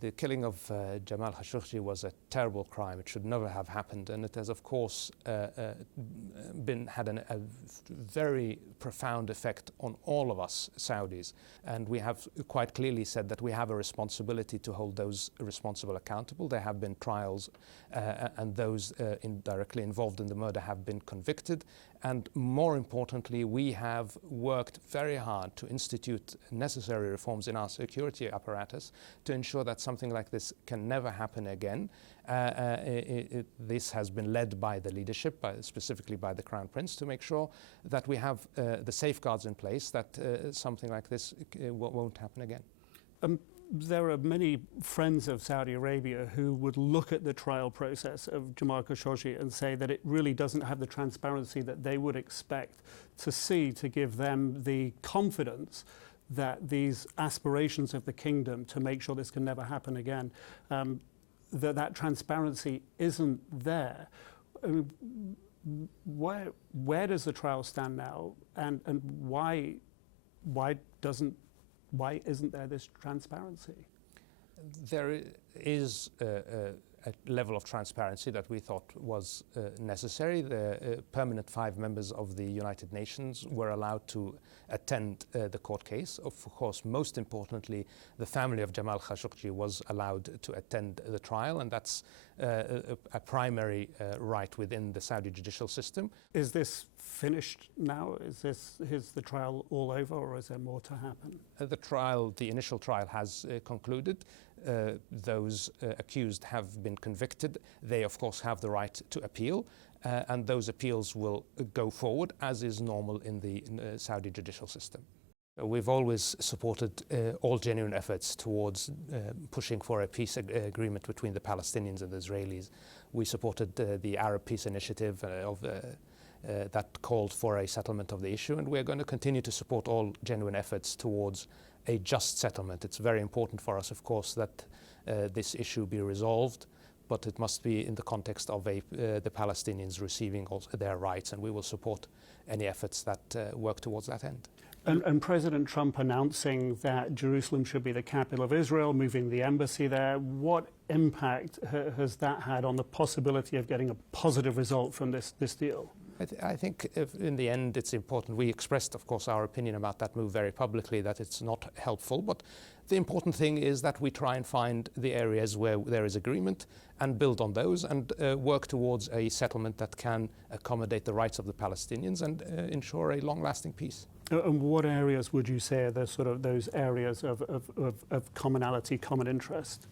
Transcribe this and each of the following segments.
The killing of Jamal Khashoggi was a terrible crime. It should never have happened, and it has, of course, had a very profound effect on all of us Saudis. And we have quite clearly said that we have a responsibility to hold those responsible accountable. There have been trials, and those directly involved in the murder have been convicted. And more importantly, we have worked very hard to institute necessary reforms in our security apparatus to ensure that something like this can never happen again. This has been led by the leadership, specifically by the Crown Prince, to make sure that we have the safeguards in place that something like this won't happen again. There are many friends of Saudi Arabia who would look at the trial process of Jamal Khashoggi and say that it really doesn't have the transparency that they would expect to see to give them the confidence that these aspirations of the kingdom to make sure this can never happen again, that transparency isn't there. I mean, where does the trial stand now, and why isn't there this transparency? There is a level of transparency that we thought was necessary. The permanent 5 members of the United Nations were allowed to attend the court case. Of course, most importantly, the family of Jamal Khashoggi was allowed to attend the trial, and that's a primary right within the Saudi judicial system. Is this finished now? Is the trial all over, or is there more to happen? The initial trial has concluded. Those accused have been convicted. They, of course, have the right to appeal, and those appeals will go forward, as is normal in the Saudi judicial system. We've always supported all genuine efforts towards pushing for a peace agreement between the Palestinians and the Israelis. We supported the Arab Peace Initiative that called for a settlement of the issue, and we're going to continue to support all genuine efforts towards a just settlement. It's very important for us, of course, that this issue be resolved, but it must be in the context of the Palestinians receiving also their rights, and we will support any efforts that work towards that end. And President Trump announcing that Jerusalem should be the capital of Israel, moving the embassy there, what impact has that had on the possibility of getting a positive result from this deal? I think in the end it's important. We expressed, of course, our opinion about that move very publicly, that it's not helpful, but the important thing is that we try and find the areas where there is agreement and build on those and work towards a settlement that can accommodate the rights of the Palestinians and ensure a long-lasting peace. And what areas would you say are the sort of those areas of commonality, common interest?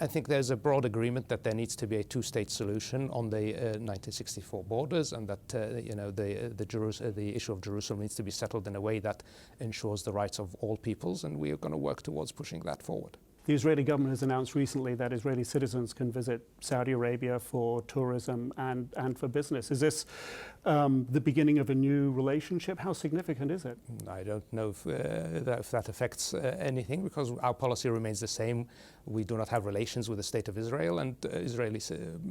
I think there's a broad agreement that there needs to be a two-state solution on the 1964 borders, and that the issue of Jerusalem needs to be settled in a way that ensures the rights of all peoples, and we are going to work towards pushing that forward. The Israeli government has announced recently that Israeli citizens can visit Saudi Arabia for tourism and for business. Is this the beginning of a new relationship? How significant is it? I don't know if that affects anything, because our policy remains the same. We do not have relations with the State of Israel, and Israeli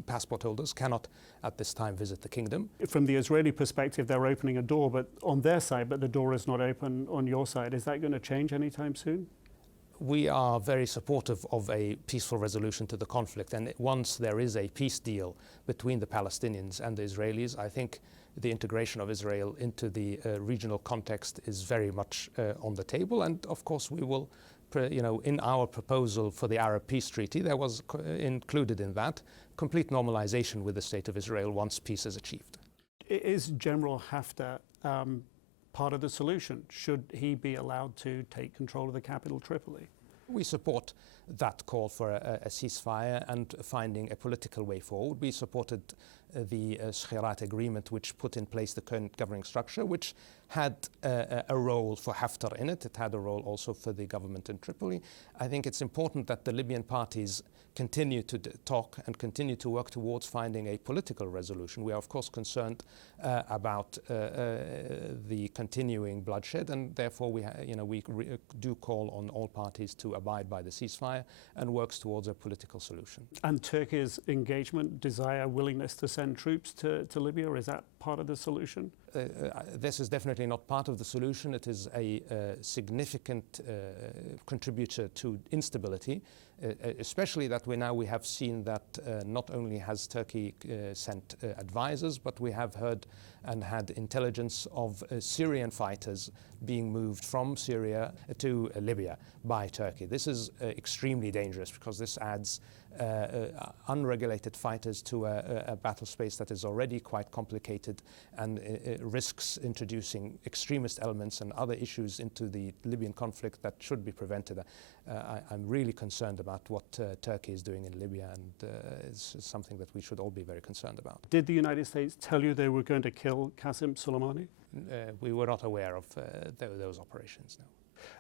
passport holders cannot at this time visit the kingdom. From the Israeli perspective, they're opening a door but on their side, but the door is not open on your side. Is that going to change anytime soon? We are very supportive of a peaceful resolution to the conflict, and once there is a peace deal between the Palestinians and the Israelis, I think the integration of Israel into the regional context is very much on the table. And of course we will, in our proposal for the Arab Peace Treaty, there was included in that complete normalization with the State of Israel once peace is achieved. Is General Haftar part of the solution? Should he be allowed to take control of the capital, Tripoli? We support that call for a ceasefire and finding a political way forward. We supported the Skhirat agreement, which put in place the current governing structure, which had a role for Haftar in it. It had a role also for the government in Tripoli. I think it's important that the Libyan parties continue to talk and continue to work towards finding a political resolution. We are, of course, concerned about the continuing bloodshed, and therefore we do call on all parties to abide by the ceasefire and works towards a political solution. And Turkey's engagement, desire, willingness to send troops to Libya, is that part of the solution? This is definitely not part of the solution. It is a significant contributor to instability. especially that we have seen that not only has Turkey sent advisors, but we have heard and had intelligence of Syrian fighters being moved from Syria to Libya by Turkey. This is extremely dangerous because this adds unregulated fighters to a battle space that is already quite complicated and risks introducing extremist elements and other issues into the Libyan conflict that should be prevented. I'm really concerned about what Turkey is doing in Libya, and it's something that we should all be very concerned about. Did the United States tell you they were going to kill Qasem Soleimani? We were not aware of those operations, no.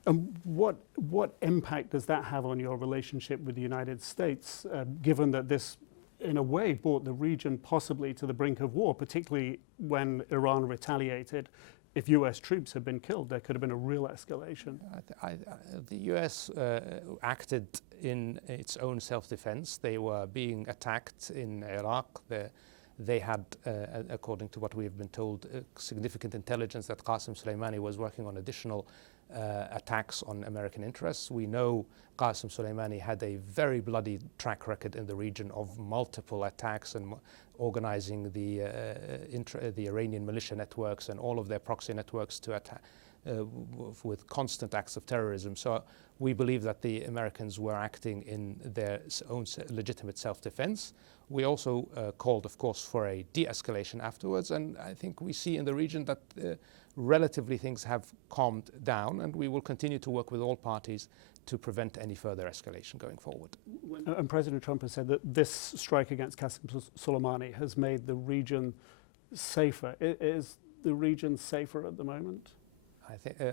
And what impact does that have on your relationship with the United States, given that this, in a way, brought the region possibly to the brink of war, particularly when Iran retaliated? If US troops had been killed, there could have been a real escalation. The US acted in its own self-defense. They were being attacked in Iraq. They had, according to what we have been told, significant intelligence that Qasem Soleimani was working on additional attacks on American interests. We know Qasem Soleimani had a very bloody track record in the region of multiple attacks and organizing the Iranian militia networks and all of their proxy networks to attack with constant acts of terrorism. So we believe that the Americans were acting in their own legitimate self-defense. We also called, of course, for a de-escalation afterwards, and I think we see in the region that relatively things have calmed down, and we will continue to work with all parties to prevent any further escalation going forward. And President Trump has said that this strike against Qasem Soleimani has made the region safer. Is the region safer at the moment?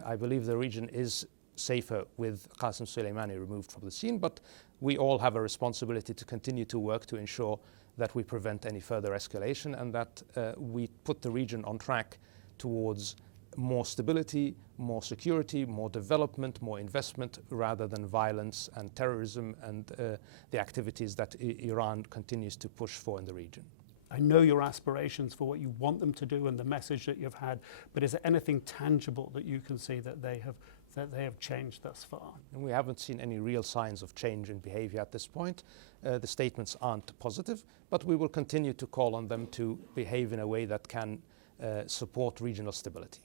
I believe the region is safer with Qasem Soleimani removed from the scene, but we all have a responsibility to continue to work to ensure that we prevent any further escalation and that we put the region on track towards more stability, more security, more development, more investment, rather than violence and terrorism and the activities that Iran continues to push for in the region. I know your aspirations for what you want them to do and the message that you've had, but is there anything tangible that you can see that they have changed thus far? And we haven't seen any real signs of change in behavior at this point. The statements aren't positive, but we will continue to call on them to behave in a way that can support regional stability.